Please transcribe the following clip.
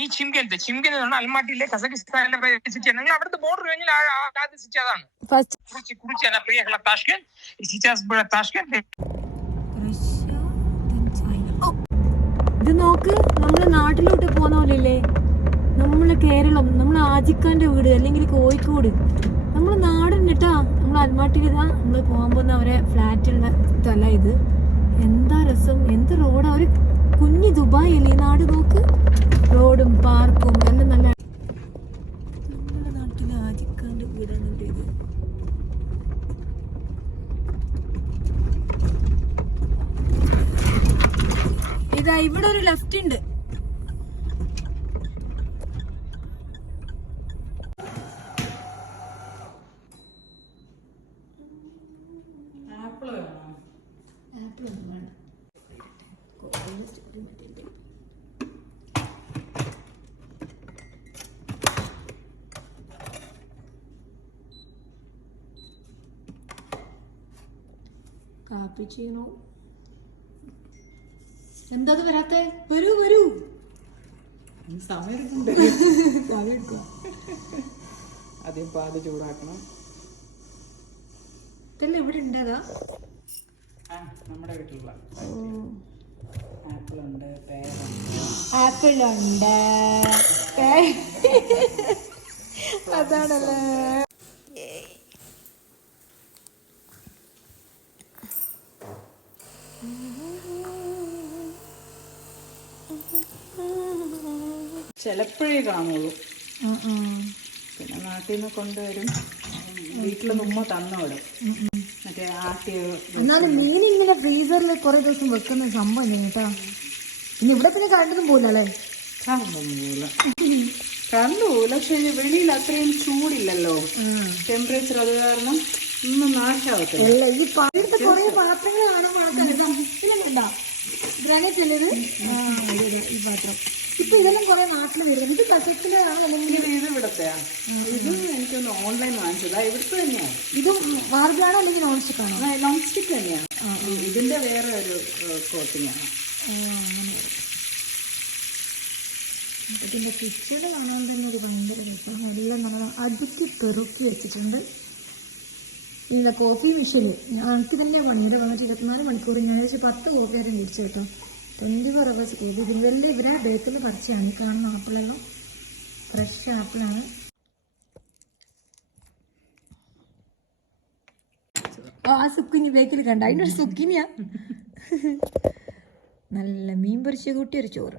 ഈ ചിംഗൻ എന്ന് പറഞ്ഞാൽ അൽമാട്ടിയിലെ കസക്കിസ്ഥാനിലെ സിറ്റി നിങ്ങൾ അവിടുത്തെ ബോർഡർ കഴിഞ്ഞാൽ ആദ്യ സിറ്റി അതാണ്. Приехала в Ташкент, и сейчас была Ташкент. ഇത് നോക്ക്, നമ്മളെ നാട്ടിലോട്ട് പോകുന്ന പോലെയല്ലേ നമ്മളെ കേരളം, നമ്മളെ ആജിക്കാന്റെ വീട് അല്ലെങ്കിൽ കോഴിക്കോട്, നമ്മളെ നാടൻ കേട്ടാ. നമ്മൾ അൽമാട്ടിയിൽ ഇതാ നമ്മൾ പോകാൻ പോകുന്ന അവരെ ഫ്ലാറ്റുള്ള സ്ഥലം ഇത്. എന്താ രസം, എന്ത് റോഡാ, ഒരു കുഞ്ഞി ദുബായ് അല്ലേ നാട്. നോക്ക്, റോഡും പാർക്കും എല്ലാം നല്ല. നമ്മുടെ നാട്ടിലെ ആജിക്കാന്റെ വീടാണ് ഇത്. ഇതാ ഇവിടെ ഒരു ലെഫ്റ്റ് ഉണ്ട്. കാപ്പിച്ചീനോ എന്താ വരാത്തെ? വരൂ വരൂ, സമയം ആദ്യം പാല് ചൂടാക്കണം. ഇതെല്ലാം ഇവിടെ ഉണ്ടതാ നമ്മുടെ വീട്ടിലുള്ള ആപ്പിളുണ്ട്, ആപ്പിളുണ്ട്, അതാണല്ലേ. ചിലപ്പോഴേ കാണുള്ളൂ. പിന്നെ നാട്ടിൽ നിന്ന് കൊണ്ടുവരും, വീട്ടിൽ മുമ്പ് തന്നോടും. മറ്റേ ആട്ടിയ എന്നാലും മീൻ ഇങ്ങനെ ഫ്രീസറിൽ കുറെ ദിവസം വെക്കുന്ന സംഭവം കേട്ടാ. പിന്നെ ഇവിടെ പിന്നെ കണ്ടതും പോലല്ലേ, കണ്ടുപോല. പക്ഷെ വെളിയിൽ അത്രയും ചൂടില്ലല്ലോ, ടെമ്പറേച്ചർ, അത് കാരണം ഒന്നും നാശാവത്തില്ല. ഈ പണ്ടത്തെ കുറെ പാത്രങ്ങൾ കാണുമ്പോൾ ആൾക്കാർ ഗ്രാനൈറ്റ് അല്ലേ ഇത്? ഈ പാത്രം ഇപ്പൊ ഇതെല്ലാം കുറെ നാട്ടിൽ വരുന്നത്. ഇത് കസക്കിലാണ് അല്ലെങ്കിൽ ഇത് ഇവിടത്തെയാ? ഇത് എനിക്കൊന്ന് ഓൺലൈൻ വാങ്ങിച്ചതാ, ഇവിടുത്തെ തന്നെയാണ്. ഇത് മാർഗാണോ അല്ലെങ്കിൽ നോൺ സ്റ്റിക് ആണോ? നോൺ സ്റ്റിക്ക് തന്നെയാണ്. ഇതിന്റെ വേറെ ഒരു കോട്ടിംഗ് ആണ്. ഇതിന്റെ കിച്ചൺ കാണാൻ തന്നെ ഒരു ഭയങ്കര രസം. എല്ലാം നമ്മൾ അടുക്കി പെറുക്കി വെച്ചിട്ടുണ്ട്. പിന്നെ കോഫി മെഷീനിൽ ഞങ്ങൾക്ക് തന്നെ പണിയുടെ വന്നിട്ട് 24 മണിക്കൂർ ഞാൻ 10 കോഫി വരെ കുടിച്ചു കേട്ടോ. 24 hours കോഫി. ഇതിൻ്റെ ഇവരെ ബേക്കിൽ പറിച്ചാണ് കാണുന്ന ആപ്പിളെല്ലാം ഫ്രഷ് ആപ്പിളാണ്. ആ സുക്കിനി ബേക്കിൽ കണ്ട, അതിനൊരു സുക്കിനിയാ. നല്ല മീൻ പൊരിച്ച കൂട്ടി ഒരു ചോറ്.